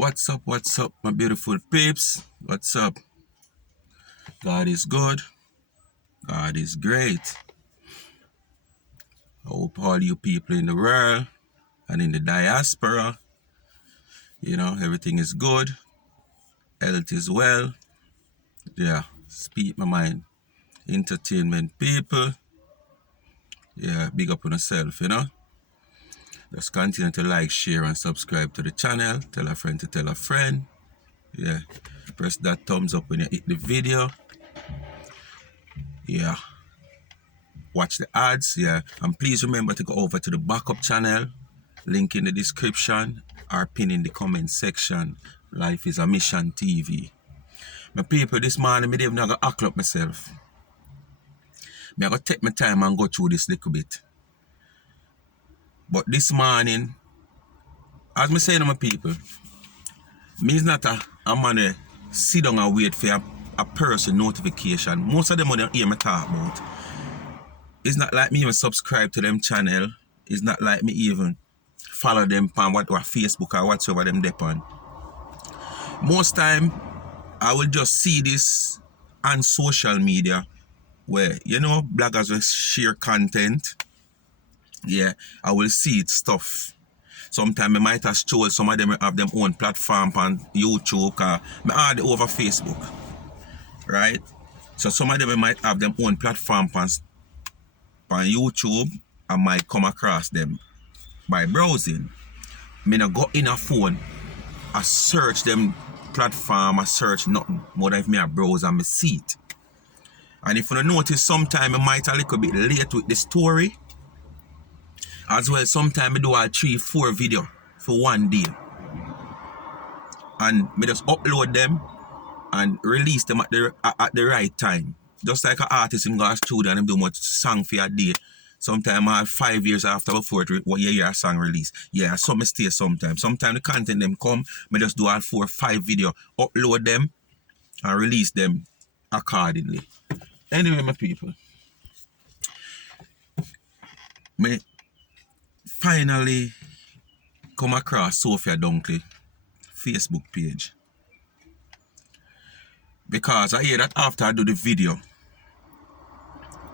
What's up, my beautiful peeps? What's up? God is good. God is great. I hope all you people in the world and in the diaspora, everything is good. Health is well. Yeah, speak my mind. Entertainment people. Yeah, big up on yourself. Just continue to like, share, and subscribe to the channel. Tell a friend to tell a friend. Yeah, press that thumbs up when you hit the video. Yeah. Watch the ads, yeah. And please remember to go over to the backup channel, link in the description, or pin in the comment section. Life is a Mission TV. My people, this morning, I didn't even act up myself. I gotta take my time and go through this little bit. But this morning, as I say to my people, me is not a man to sit down and wait for a person notification. Most of them don't hear me talk about. It's not like me even subscribe to them channel. It's not like me even follow them on what or Facebook or whatsoever them depend. Most time I will just see this on social media where bloggers will share content. Yeah, I will see it stuff. Sometimes I might have told some of them have them own platform on YouTube or I add it over Facebook. Right? So some of them might have them own platform on YouTube. I might come across them by browsing. I go in a phone, I search them platform, I search nothing more than if I browse and I see it. And if you notice, sometimes I might a little bit late with the story. As well, sometimes I do all 3-4 video for one day. And I just upload them and release them at the right time. Just like an artist in go studio and do much song for a day. Sometimes I have 5 years after before you hear a song release. Yeah, some mistake sometimes. Sometimes the content them come, I just do all 4 or 5 video, upload them and release them accordingly. Anyway, my people, me finally come across Sophia Dunkley Facebook page. Because I hear that after I do the video,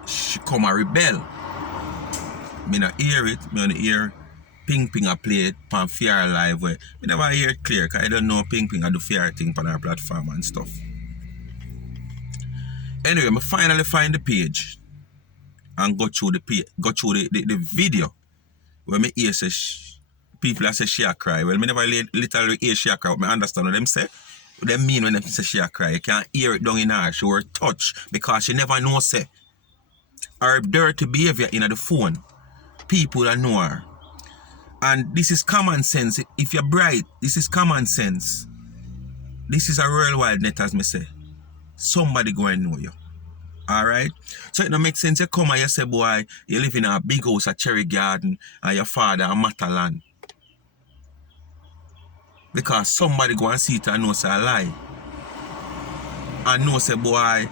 she come a rebel. Me not hear it, me only hear Ping Ping a play it on phia live where me never hear it clear because I don't know Ping Ping a do phia thing on our platform and stuff. Anyway, I finally find the page and go through the video where me hear say people that say she a cry. Well, me never literally hear she a cry, but I understand what them say. What they mean when they say she a cry. You can't hear it down in her, she or touch because she never know say her dirty behavior in the phone. People that know her. And this is common sense. If you're bright, this is common sense. This is a real wild net, as me say. Somebody go and know you. Alright? So it don't make sense. You come and you say, boy, you live in a big house, a cherry garden, and your father a Matalan. Because somebody go and see it and know say a lie. And know say, boy,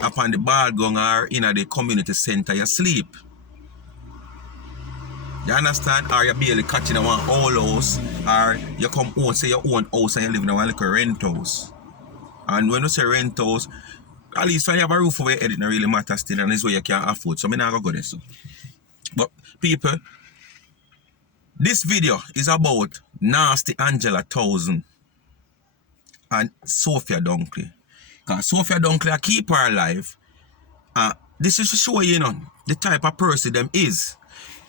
upon the ball gang or in the community center, you sleep. You understand? Or you barely catching in one whole house, or you come home, say your own house and you live in one little rent house. And when you say rent house, at least when you have a roof over your head, it don't really matter still, and this way you can afford. So I'm not going to go there. So. But people, this video is about Nasty Angela 1000 and Sophia Dunkley. Because Sophia Dunkley keep her alive. This is to show you, the type of person them is.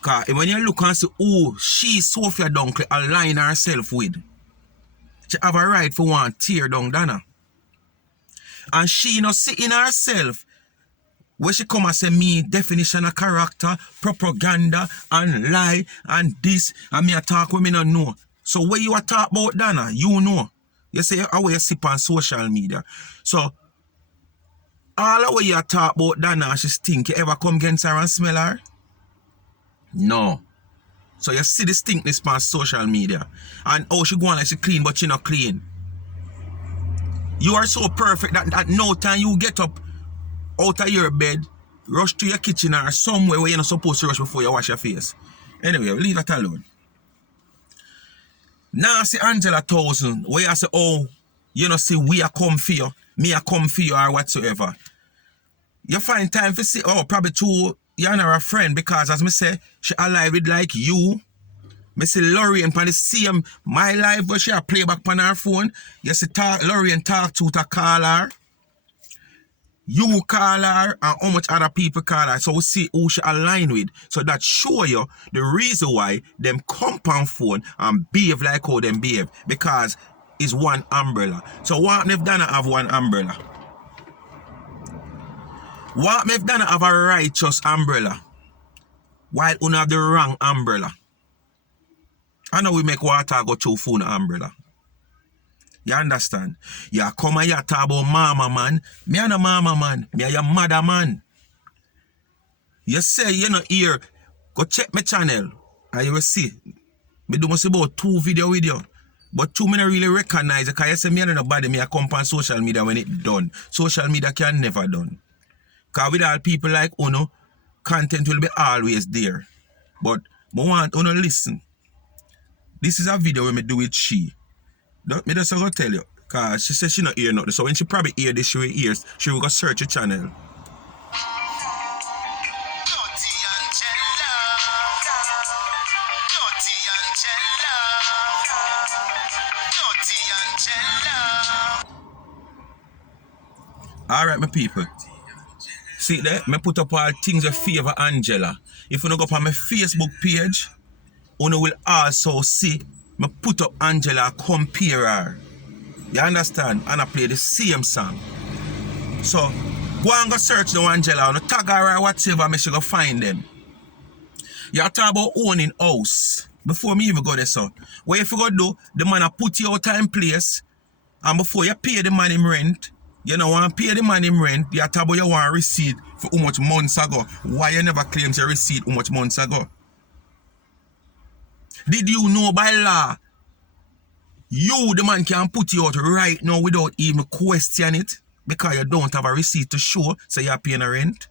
Because when you look and see who Sophia Dunkley align herself with, she have a right for one tear down Dana. And she see in herself where she come and say me definition of character, propaganda, and lie, and this, and me a talk with me not know. So when you a talk about Dana, you know. You say how you sip on social media. So all the way you talk about Dana, she stink, you ever come against her and smell her? No. So you see the stinkness on social media. And oh, she go on like she clean, but she not clean. You are so perfect that at no time you get up out of your bed, rush to your kitchen or somewhere where you're not supposed to rush before you wash your face. Anyway, we'll leave that alone. Now see Angela 1000, where you say, oh, you know, see, we are come for you, me a come for you or whatsoever. You find time for see, oh, probably two, you're not a friend, because as me say, she alive with like you. Me see Lorraine on the same, my life where she a play back on her phone. You see Lorraine talk to call her. You call her and how much other people call her. So we see who she align with. So that show you the reason why them compound phone and behave like how them behave. Because it's one umbrella. So what if Dana have one umbrella? What if Dana have a righteous umbrella? While you have the wrong umbrella? I know we make water go through phone umbrella. You understand? You come and you talk about mama man. Me and a mama man. Me and your mother man. You say you know here, go check my channel and you will see. Me do must about 2 video with you. But 2 me not really recognize it, because you say me and nobody me a come on social media when it done. Social media can never done. Because with all people like Uno, content will be always there. But I want Uno listen. This is a video where me do with she. Me just going to tell you. Because she says she not hear nothing. So when she probably hear this, she will hear. She will go search your channel. Alright, my people. See there? Me put up all things that favor Angela. If you don't go up on my Facebook page, you will also see me put up Angela, compare her. You understand? And I play the same song. So, go and go search the Angela, and tag her or whatever, me should go find them. You talk about owning house. Before me even go there, so. What if you go do, the man a put you out in place, and before you pay the man him rent, you know, want to pay the man him rent, you talk about you want receipt for how much months ago. Why you never claims your receipt how much months ago? Did you know by law, you, the man, can put you out right now without even question it, because you don't have a receipt to show, so you're paying a rent?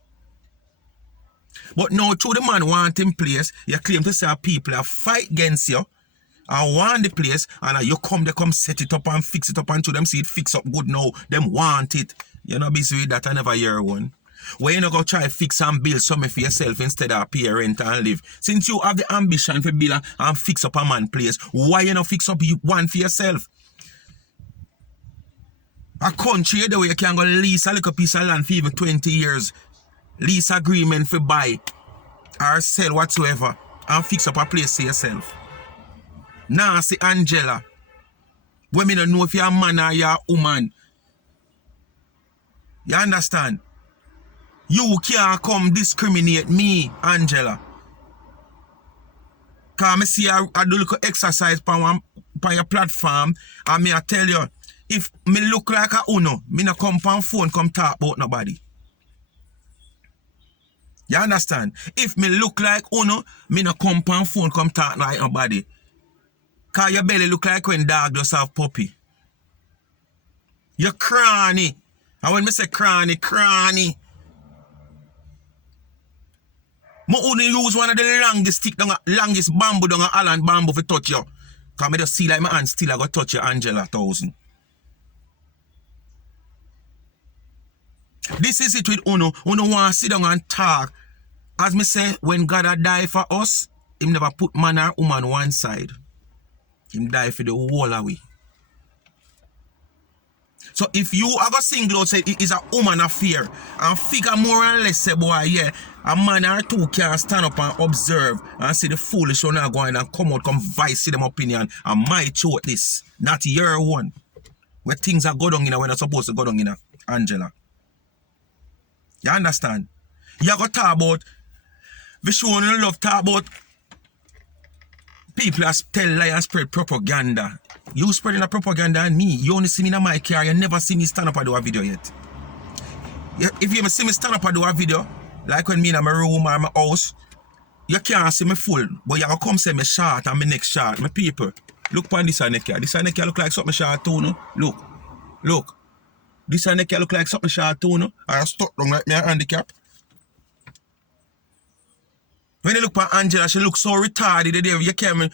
But now, through the man want in place, you claim to say people are fight against you and want the place, and you come, they come set it up and fix it up, and to them see it fix up good now. Them want it. You're not busy with that. I never hear one. Why you not go try fix and build something for yourself instead of pay rent and live? Since you have the ambition for build and fix up a man place, why you not fix up one for yourself? A country the way you can go lease a little piece of land for even 20 years, lease agreement for buy or sell whatsoever, and fix up a place for yourself. Now see Angela, when me don't know if you're a man or you're a woman. You understand? You can't come discriminate me, Angela. Because I see I do a little exercise on your platform, and me I tell you, if me look like a uno, me no come on phone come talk about nobody. You understand? If me look like uno, me no come on phone come talk like nobody. Because your belly look like when dog just have puppy. You're cranny. And when me say cranny, cranny. I only use one of the longest stick, longest bamboo down Holland bamboo for touch you. Because I just see like my hand still I go touch you, Angela 1000. This is it with Uno. Uno want to sit down and talk. As me say, when God a die for us, him never put man or woman one side. Him die for the whole away. So if you are going to single out say it is a woman affair and figure more or less say boy, yeah, a man or two can stand up and observe and see the foolish one are going and come out, come voice them opinion and my choke this, not your one. Where things are going on when they're supposed to go on, Angela. You understand? You got to talk about, we show you love talk about people that tell lie and spread propaganda. You spreading a propaganda on me. You only see me in my car. You never see me stand up and do a video yet. If you ever see me stand up and do a video, like when me in my room or my house, you can't see me full. But you can come see me short and my neck short. My people, look on this neck here. This neck here look like something short too, no? Look. Look. This neck here look like something short too, no? I stuck down like me a handicap. When you look at Angela, she looks so retarded. You can't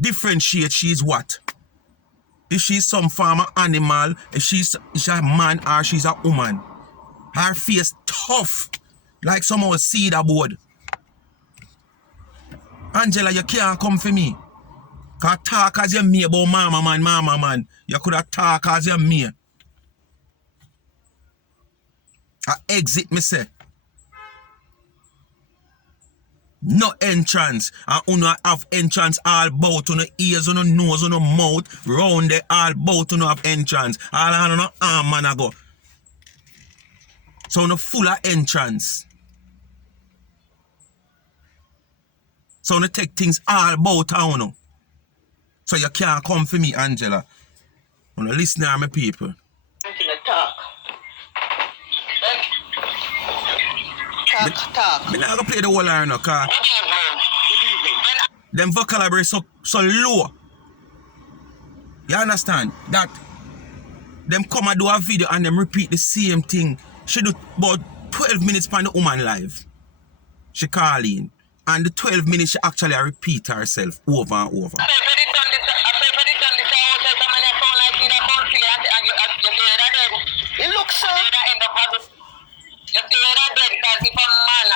differentiate she's what. if she's some form of animal, if she's a man or she's a woman. Her face tough, like some old cedar board. Angela, you can't come for me. Cause talk as you me about mama man. You could have talk as you me. I exit me say. No entrance. And uno have entrance all bout. Uno ears, uno nose, uno mouth. Round there all bout uno have entrance. All on uno arm man I go. So uno full of entrance. So uno take things all bout uno. So you can't come for me, Angela. Uno listen to my people. Talk. I'm not gonna play the whole line now, cause them vocabulary so low. You understand? That them come and do a video and them repeat the same thing. She do about 12 minutes on the woman live. She call in. And the 12 minutes she actually repeat herself over and over. It looks so. You see that dead because if a man,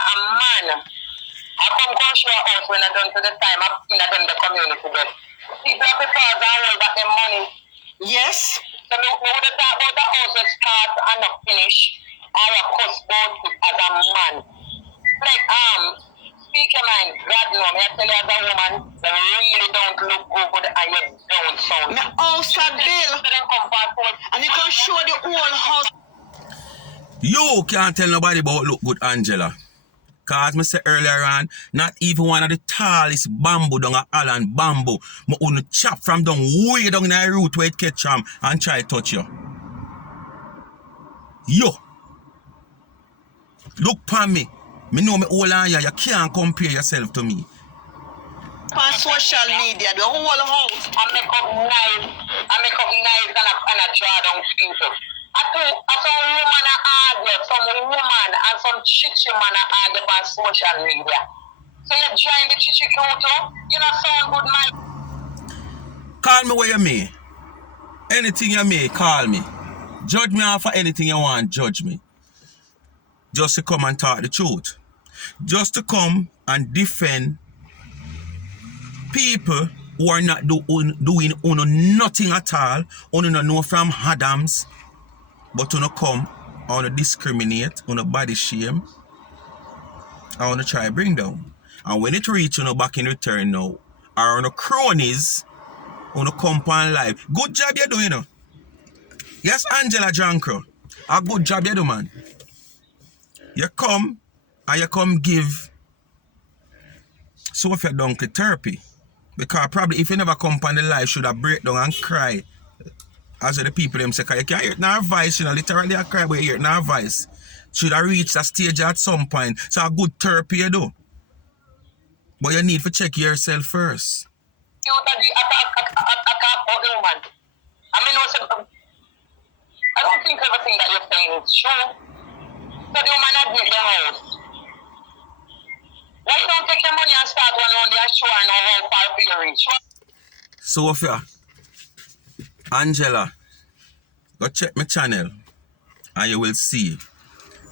I come show a house when I done to the time, I've done the community bed. People have to pause and hold back their money. Yes. So we would have talked about the house that start and not finish, or a cuss both as a man. Like, speak your mind, God know, me I tell you as a woman, you really don't look good and you don't sound. Me also bill. And you can show the whole house. You can't tell nobody about look good, Angela. Cause I said earlier on, not even one of the tallest bamboo down at Allen bamboo. I only chop from down way down in the root where it catch them and try to touch you. Yo. Look upon me. Me know me all on you. You can't compare yourself to me. On social media, the whole house. I make up knives and I draw down people. Some woman argue, some woman and some chichi man argue on social media. So you join the chichi culture, you know sound good man. Call me what you may. Anything you may, call me. Judge me off for anything you want, judge me. Just to come and talk the truth. Just to come and defend people who are not doing nothing at all. Only know from Adams. But you come, I want to discriminate, I want to body shame, I want to try to bring down. And when it reach back in return now, or on the cronies, on the compound life. Good job you do, you know. Yes, Angela Jankro, a good job you do, man. You come, and you come give Sophia Donkey therapy. Because probably if you never come on the life, should have break down and cry. As the people them say, you can't hear it in her voice, you know, literally I cry, but you hear it in her voice. Should have reached a stage at some point. So a good therapy you do. But you need to check yourself first. You I don't think everything that you're saying is true. So the woman admit the house. Why you don't take your money and start one on the show and how far you reach? Sophia, Angela, go check my channel and you will see.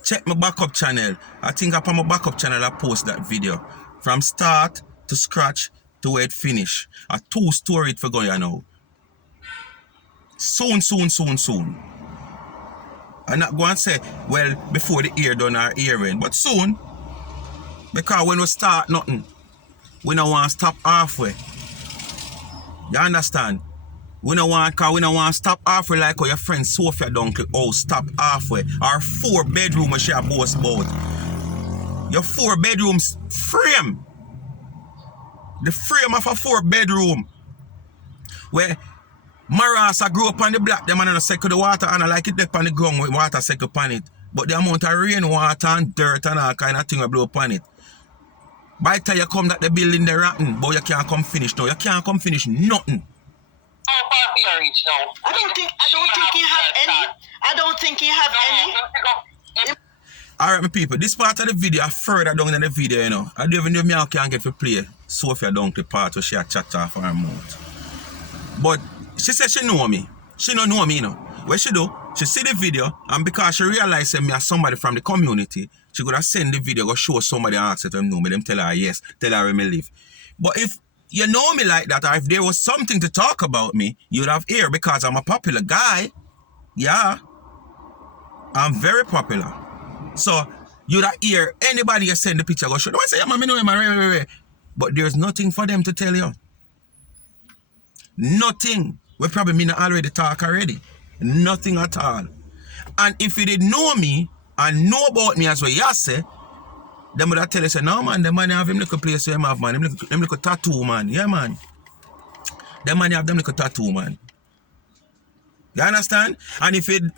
Check my backup channel. I think upon my backup channel I post that video. From start to scratch to where it finish. A 2-story it for going now. Soon. I'm not going to say, well, before the year done or year end, but soon. Because when we start nothing, we don't want to stop halfway. You understand? We don't want to stop halfway like how your friend Sophia Dunkel stop halfway. Our 4-bedroom she a boast about. Your 4 bedrooms frame. The frame of a 4-bedroom. Where Marasa grew up on the block, them and second the water and I like it up on the ground with water second upon it. But the amount of rain, water and dirt and all kind of thing will blow upon it. By the time you come that the building they rotten, but you can't come finish now. You can't come finish nothing. How far you reach now? I don't think he have any. Alright my people, this part of the video are further down in the video, you know. I don't even know if I can get to play Sophia Dunkley part where she a chat off her mouth. But She said she know me. She don't know me, you know. What she do? She see the video, and because she realized me as somebody from the community, she could have send the video, go show somebody and ask them know me. Them tell her yes, tell her where me live. But if you know me like that, or if there was something to talk about me, you'd have heard because I'm a popular guy. Yeah. I'm very popular. So you'd have hear anybody you send the picture, go show them. I say, yeah, man, me know him, man. But there's nothing for them to tell you. Nothing. We probably mean already talk already. Nothing at all. And if you did know me and know about me as well, you say, them would have tell you, say, no man, the man have him little place where him have, man. Him little tattoo, man. Yeah, man. The man have them little tattoo, man. You understand? And if you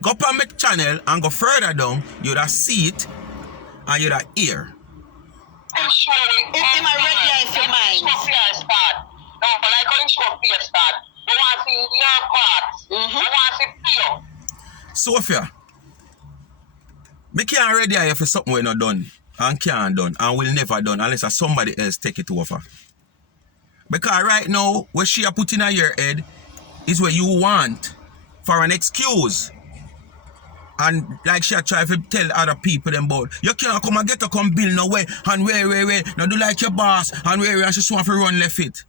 go up on my channel and go further down, you'd have see it and you'd have hear. I'm sure in my red eye for mine. No, but like how you show fear start. You want to see your parts. You want to see fear. Sophia, me can't ready here for something we're not done and can't done and will never done unless somebody else take it over. Because right now, what she are putting in your head is what you want for an excuse. And like she try to tell other people them about, you can't come and get to come build no way and where, now do like your boss and where and she just want to run left it.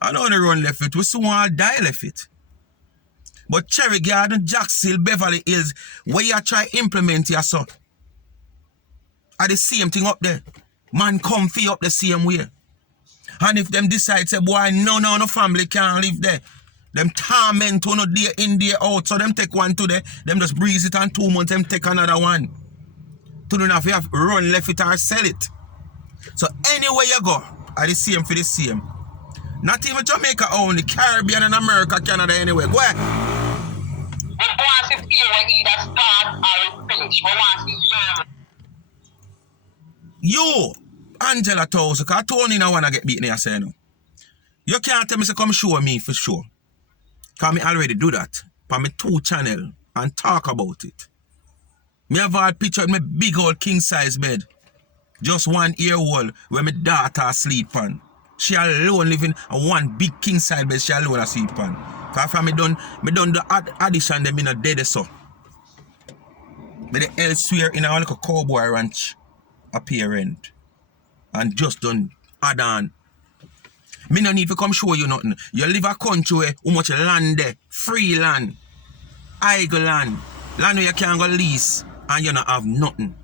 I don't want to run left it, we soon want to die left it. But Cherry Garden, Jacksonville, Beverly Hills, where you try implement your son, are the same thing up there. Man come fee up the same way. And if them decide, say, boy, no family can't live there. Them torment one day in, day out. So them take one today, them just breeze it and 2 months, them take another one. To don't have to run left it or sell it. So anywhere you go, are the same for the same. Not even Jamaica only, Caribbean and America, Canada, anywhere. Go ahead. We want to feel when either start or finish. We want to see you, Angela Toes, because Tony no want to get beaten here, say no. You can't tell me to come show me for sure. Because me already do that. On my 2 channel and talk about it. Me have a picture of my big old king size bed. Just 1 ear hole where my daughter sleep on. She alone living on 1 big king size bed, she alone sleep on. Because from me done the addition, them in a dead so. But the elsewhere in a little cowboy ranch apparent. And just done add on. Me no need to come show you nothing. You live a country where how much land there, free land, idle land where you can't go lease, and you not have nothing.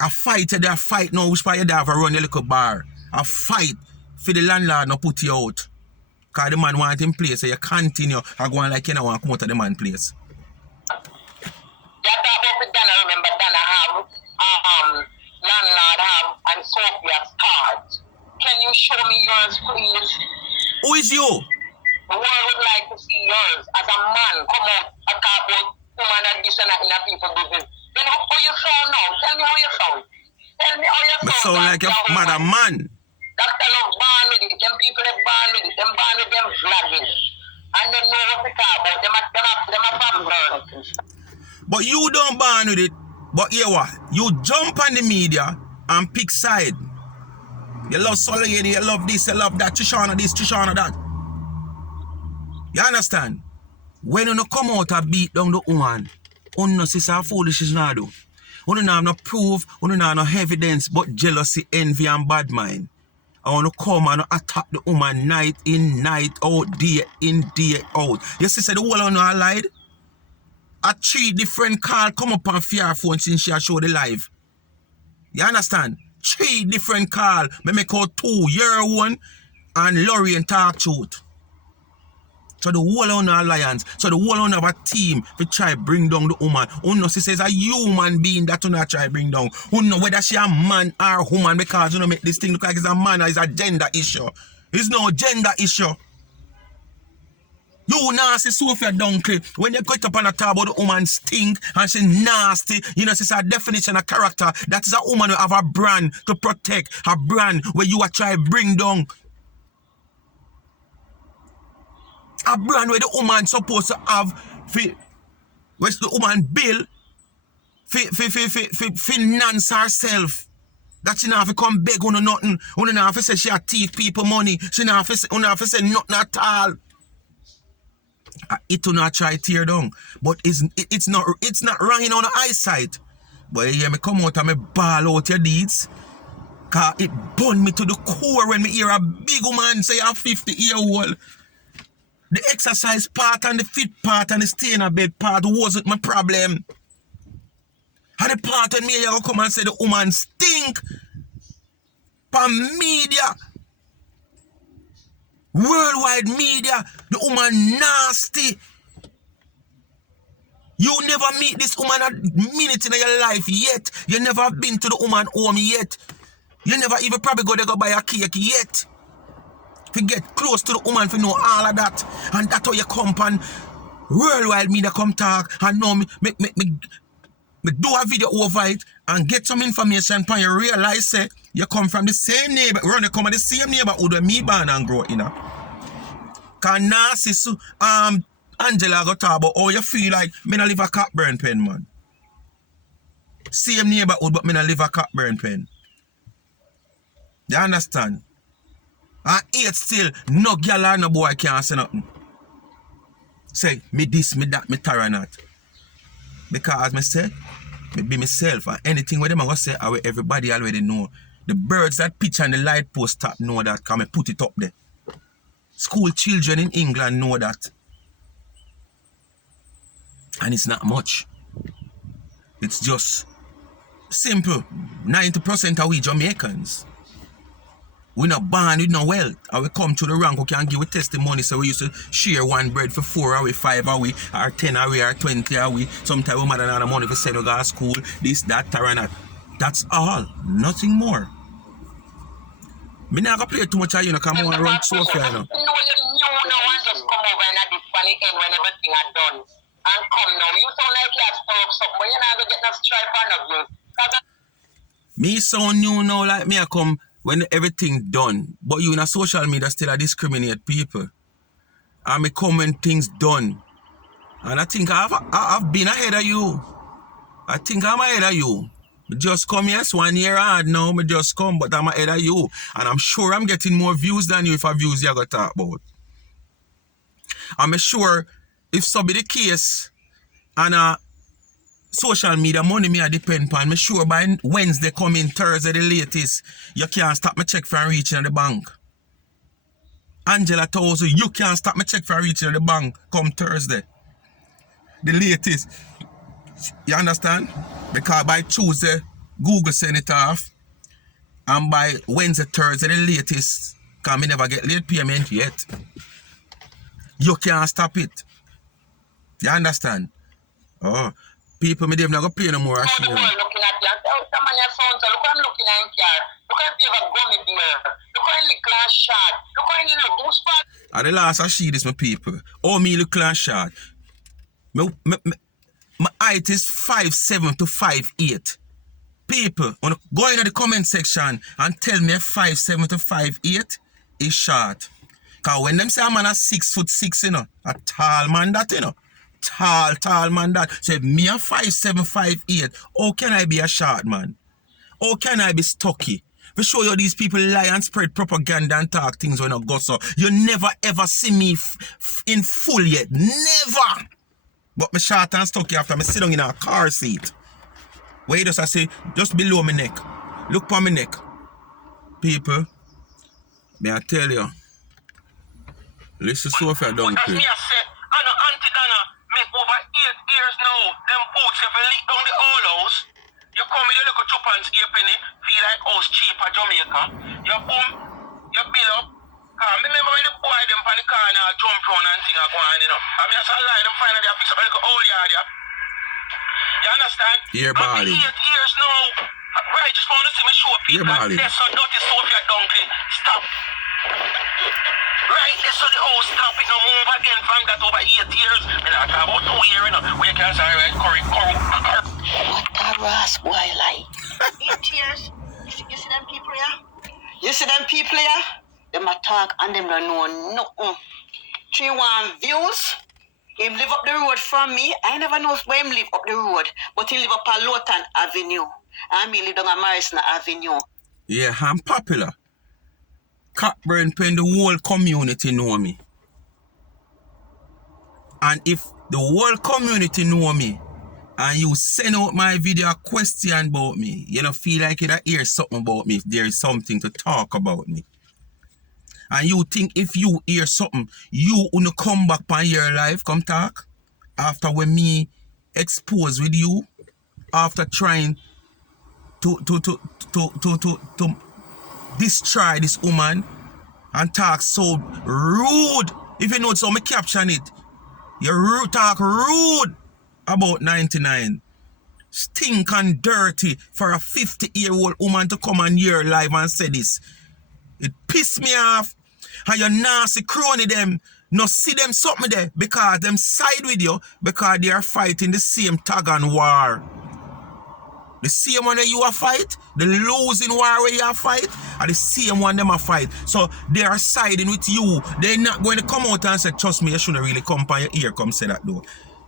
A fight there, fight now, which part you have to run your little bar. A fight for the landlord not put you out. Because the man want him place, so you continue and go on like you don't want to come out of the man place. You talk about with Dana, remember Dana have, landlord have, and Sophia start. Can you show me yours, please? Who is you? The world would like to see yours as a man. Come out and talk about woman and this and that in a people business. Then how you sound now? Tell me how you sound. Tell me how you sound. You sound like a mother man. Dr. Love born with it. Them people that born with it. Them born with them vlogging. And they know what to talk about. Them a pampered. But you don't born with it. But here what? You jump on the media and pick side. You love Solomon, you love this, you love that, Trishana this, Trishana that. You understand? When you come out and beat down the woman, you know sister foolishness now do. You don't have no proof, you don't have no evidence, but jealousy, envy, and bad mind. I want to come and attack the woman night in, night out, day in, day out. Your sister, the whole of her lied. A 3 different call come up on phia phone since she show the live. You understand? 3 different call. Me make out 2, your one and Lorraine talk truth. So the whole on alliance, so the whole on our team to try bring down the woman. Who know she says a human being that you not try bring down. Who know whether she a man or woman because you know make this thing look like it's a man or it's a gender issue. It's no gender issue. You nasty Sophia Dunkley, when you get up on a talk about the woman stink and she nasty, you know, it's a definition of character. That is a woman who have a brand to protect, a brand where you are trying to bring down. A brand where the woman supposed to have, where the woman bill, finance herself. That she not have to come beg on nothing. Una not have to say she a thief people money. She not have to say nothing at all. It will not try tear down. But it's not wrong in on the eyesight. But you hear me come out and me ball out your deeds. Cause it burned me to the core when me hear a big woman say a 50-year-old. The exercise part and the fit part and the stay in a bed part wasn't my problem. And the part when me you come and say the woman stink. Pan media. Worldwide media. The woman nasty. You never meet this woman a minute in your life yet. You never been to the woman home yet. You never even probably go buy a cake yet. If you get close to the woman, if you know all of that. And that's how you come and worldwide media come talk and know me do a video over it and get some information and you realize say you come from the same neighbor, run you come from the same neighborhood where me born and grow, you know. Cause Nancy Angela go talk about how you feel like me not live a Cockburn pen, man. Same neighborhood, but me not live a Cockburn pen. You understand? And yet still, no girl or no boy can't say nothing. Say, me this, me that, me tara not. Because as me said, me be myself. And anything where them I go say, everybody already know. The birds that pitch on the light post top know that, because me put it up there. School children in England know that. And it's not much. It's just simple. 90% of we Jamaicans. We not born with no wealth. And we come to the rank who can give a testimony. So we used to share one bread for 4 or 5 or 10 or 20 or sometimes we mother not money for send to go to school. This, that, and that. That's all. Nothing more. Me not gonna play too much of you know, come on run Sophia, you know. No, you just come over and at this funny end when everything is done. And come now. You sound like you have stir up something, but you're not gonna get no stripe on of you. Me sound new now like me I come when everything done. But you in a social media still a discriminate people. And me come when things done. And I think I've been ahead of you. I think I'm ahead of you. Me just come, yes, 1 year hard now, me just come, but I'm ahead of you. And I'm sure I'm getting more views than you if I views you going to talk about. I'm sure if so be the case, and social media money me a depend on, me sure by Wednesday coming, Thursday the latest, you can't stop my check from reaching the bank. Angela told you, you can't stop my check from reaching the bank come Thursday. The latest. You understand? Because by Tuesday, Google send it off. And by Wednesday, Thursday, the latest, because me never get late payment yet. You can't stop it. You understand? Oh, people, me them not going to pay no more. Looking at you and say, oh, someone your son, so look what I'm looking at here. Look how you have a gummy bear. Look how you look like shot. Look how you look. Who's fat? At the last I see this, my people. Oh, me look like shot. My height is 5'7" to 5'8". People, go into the comment section and tell me 5'7" to 5'8" is short. Because when them say a man a 6'6", you know, a tall man that, you know. Tall man that. So if me a 5'7", 5'8", how can I be a short man? How can I be stocky? We show you these people lie and spread propaganda and talk things when I go so. You never ever see me in full yet. Never. But me short and stocky after me sit down in a car seat. Where you just say, just below my neck. Look for my neck. People, may I tell you, listen Sophia down quick. Make over 8 years now. Them boots if you lick down the whole house. You come with your little chop and penny, feel like house cheap at Jamaica. You boom, you build up. Remember when the boy them from the corner jump around and sing a go on, you know. I mean, I saw a lie them finally fix up like a whole yard, yeah. You understand? Your body. 8 years now. Right, just want to see me show people that there's so dirty Sophia donkey. Stop. Right, this is the whole stop it, no move again from that over 8 years. And I talk about 2 years, you know. Where you can say, right, curry. What a ras boy like. 8 years. You see them people, yeah? You see them people, yeah? Them attack and them don't know nothing. 3-1 views. Him live up the road from me. I never know where him live up the road. But he live up on Lawton Avenue. And me live down on Morrison Avenue. Yeah, I'm popular. Cockburn Pen, the whole community know me. And if the whole community know me, and you send out my video a question about me, you don't feel like you hear something about me if there is something to talk about me. And you think if you hear something, you wanna come back on your life, come talk? After when me expose with you, after trying to destroy this woman and talk so rude. If you notice how me caption it, you talk rude about 99. Stink and dirty for a 50-year-old woman to come on your live and say this. It pissed me off. And your nasty crony them, no see them something there because them side with you because they are fighting the same tag and war. The same one that you are fight, the losing war where you are fight, are the same one them a fight. So they are siding with you. They're not going to come out and say, trust me, you shouldn't really come by your ear, come say that though.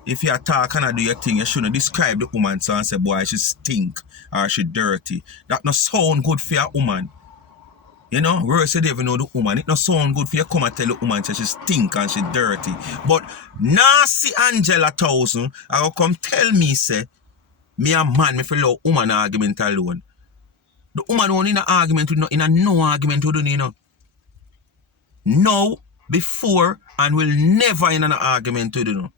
If you talk and do your thing, you shouldn't describe the woman so and say, boy, she stink or she dirty. That no sound good for a woman. You know, worse you even know the woman. It no sound good for you come and tell the woman say she stink and she dirty. But nasty Angela 1000, I will come tell me, say, me a man, me feel love woman argument alone. The woman won't in an argument with no argument with you know. No, before, and will never in an argument with you know.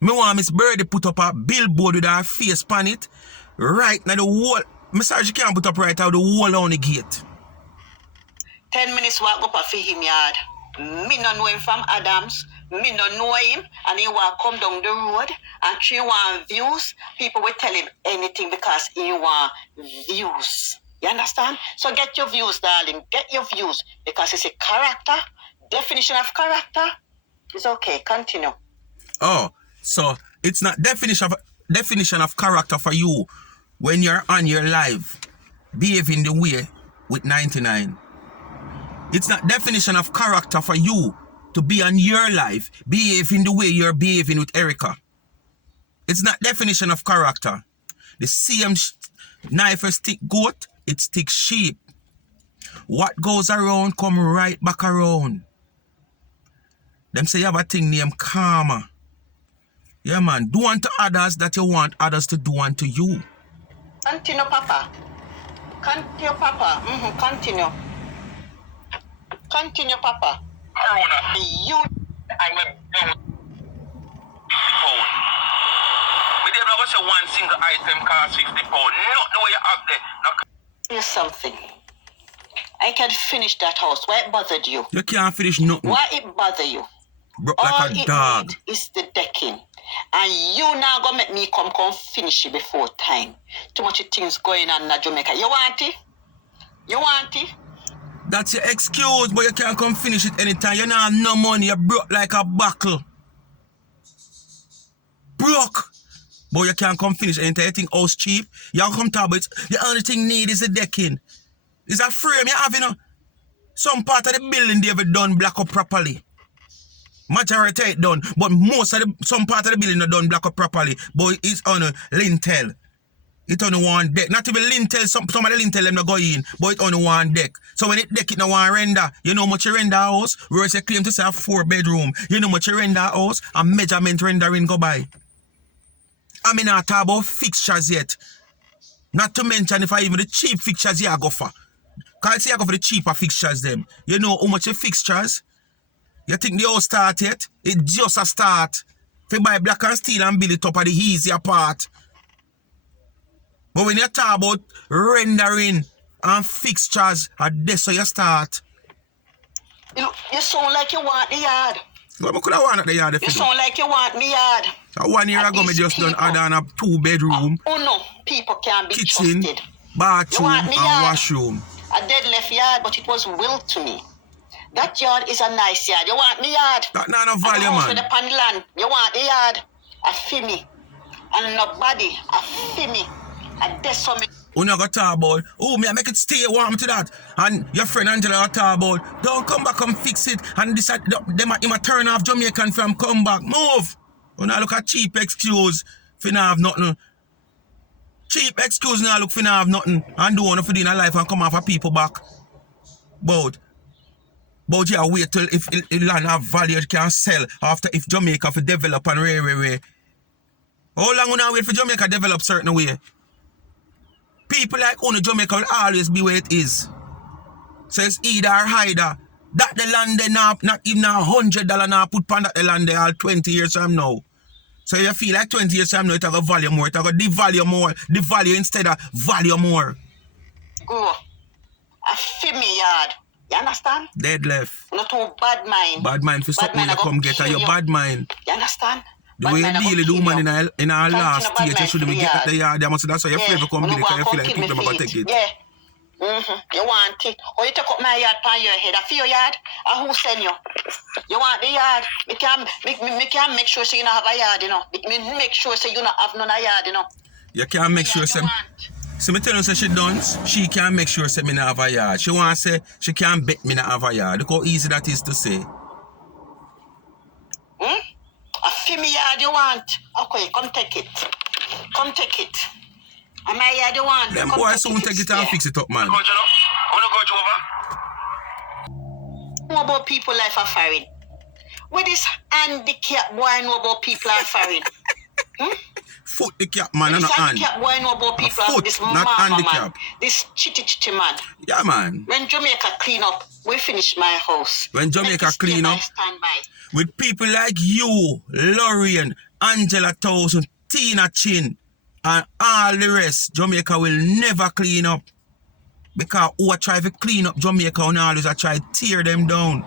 Me want Miss Birdie put up a billboard with her face on it. Right now the wall. Me sorry she can't put up right out the wall on the gate. 10 minutes walk up for him yard. Me no know him from Adams. Me no know him. And he want come down the road and he want views. People will tell him anything because he want views. You understand? So get your views, darling. Get your views. Because it's a character. Definition of character. It's okay. Continue. Oh, so it's not definition of character for you when you're on your live behaving the way with 99. It's not definition of character for you to be on your life behaving the way you're behaving with Erica. It's not definition of character. The same knife stick goat, it stick sheep. What goes around come right back around. Them say you have a thing named karma. Yeah, man. Do unto others that you want others to do unto you. Continue, Papa. Continue, Papa. Continue. Continue, Papa. Corona. You. I went down. We didn't know say one single item cost 50 pounds. Not the way you have there. Here's something. I can finish that house. Why it bothered you? You can't finish nothing. Why it bother you? Broke like a dog. All it need is the decking. And you now gonna make me come finish it before time. Too much things going on in Jamaica. You want it? You want it? That's your excuse, but you can't come finish it anytime. You don't have no money. You broke like a buckle. Broke. But you can't come finish anytime. You think house cheap. You come talk about it. The only thing need is the decking. It's a frame you have, you know. Some part of the building they have done black up properly. Majority it done, but some part of the building not done black up properly. But it's on a lintel. It only one deck. Not even lintel, some of the lintel them not go in, but it only one deck. So when it deck it no one render. You know how much you render a house? Whereas you claim to say a 4-bedroom. You know how much you render a house? A measurement rendering go by. I mean not talk about fixtures yet. Not to mention if I even the cheap fixtures you go for. Cause you go for the cheaper fixtures them. You know how much the fixtures? You think the house start yet? It just a start. If you buy black and steel and build it up at the easier part. But when you talk about rendering and fixtures, that's how you start. You sound like you want the yard. Well, I could have wanted the yard. You sound like you want me yard. 1 year ago, I just done add on a 2-bedroom. Oh no, people can't be kitchen, trusted. bathroom, and washroom. A dead left yard, but it was willed to me. That yard is a nice yard. You want me yard? That not a value, man. With the land. You want the yard? A fee and nobody. A fee a decimal. When you got talk about, oh, me I make it stay warm to that. And your friend Angela got talk about, don't come back and fix it. And decide them a turn off Jamaican from come back. Move. When I look at cheap excuse, if you not have nothing. Cheap excuse now look for now have nothing and do one for in a life and come off a people back. But yeah, wait till if land have value it can sell after if Jamaica for develop and way. How long we now wait for Jamaica develop certain way? People like only Jamaica will always be where it is. So it's either or either. That the land they not even $100 now put on that the land there all 20 years from now. So you feel like 20 years from now it will value more, it will devalue more, devalue instead of value more. Go. A me yard. You understand? Dead left. Not too bad mind. Bad mind for something you come get your bad mind. You understand? The way you deal with the woman in our last stage, you shouldn't be getting the yard. That's why your flavor come in because you feel like people are going to take it. Yeah. You want it. Or you take up my yard by your head. I feel your yard. Who send you? You want the yard? Me can make sure so you don't have a yard, you know. Me make sure so you don't have none of yard, you know. You can't make sure so... So me tell her say she done, she can't make sure say me not have a yard. She want to say she can't bet me not have a yard. Look how easy that is to say. A female yard you want? Okay, come take it. Come take it. And my yard you want? Them boys soon take it and fix it up, man. What about people life are foreign? What is handicap boy know about people are foreign? Foot the cap, man, and not hand. Handicap boy know about people foot, this not mama, handicap. man. This chitty man. Yeah, man. When Jamaica clean up, we finish my house. When Jamaica clean up, with people like you, Lorraine, Angela Towson, Tina Chin, and all the rest, Jamaica will never clean up. Because who try to clean up Jamaica and always try to tear them down.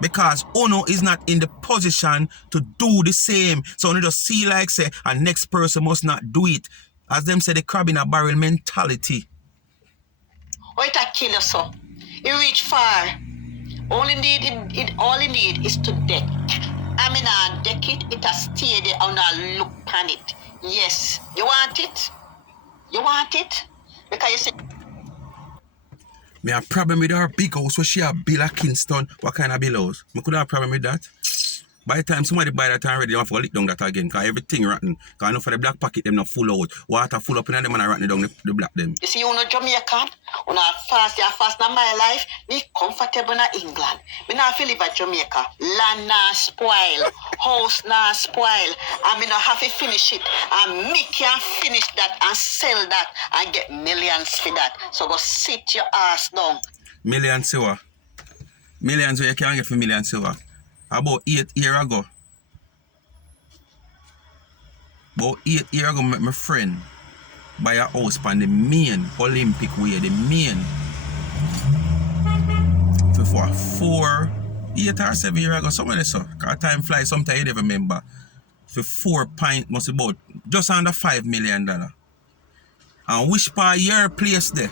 Because Uno is not in the position to do the same. So Uno just see like say, a next person must not do it. As them say, the crab in a barrel mentality. Oh, it kill you so. You reach far. All you need is to deck. I mean, I deck it, it has stay there and I look on it. Yes. You want it? You want it? Because you see... Me have problem with her big house where she have Bill at Kingston. What kind of bill house? Me could have problem with that. By the time somebody buy that already, they have to lick down that again. Because everything rotten. Because enough for the black pocket, them not full out. Water full up in them and I rotten down the black them. You see, you know Jamaican? You know fast in my life. Me comfortable in England. Me not feel live at Jamaica. Land not spoil. House not spoil. And me not have to finish it. And me can finish that and sell that and get millions for that. So go sit your ass down. Millions silver. Millions where you can't get for millions silver. About 8 years ago. My friend buy a house on the main Olympic way, the main. For 8 or 7 years ago, somewhere so. Because time flies, sometimes you never remember. For 4 pints, must be about just under $5 million. And which part your place there?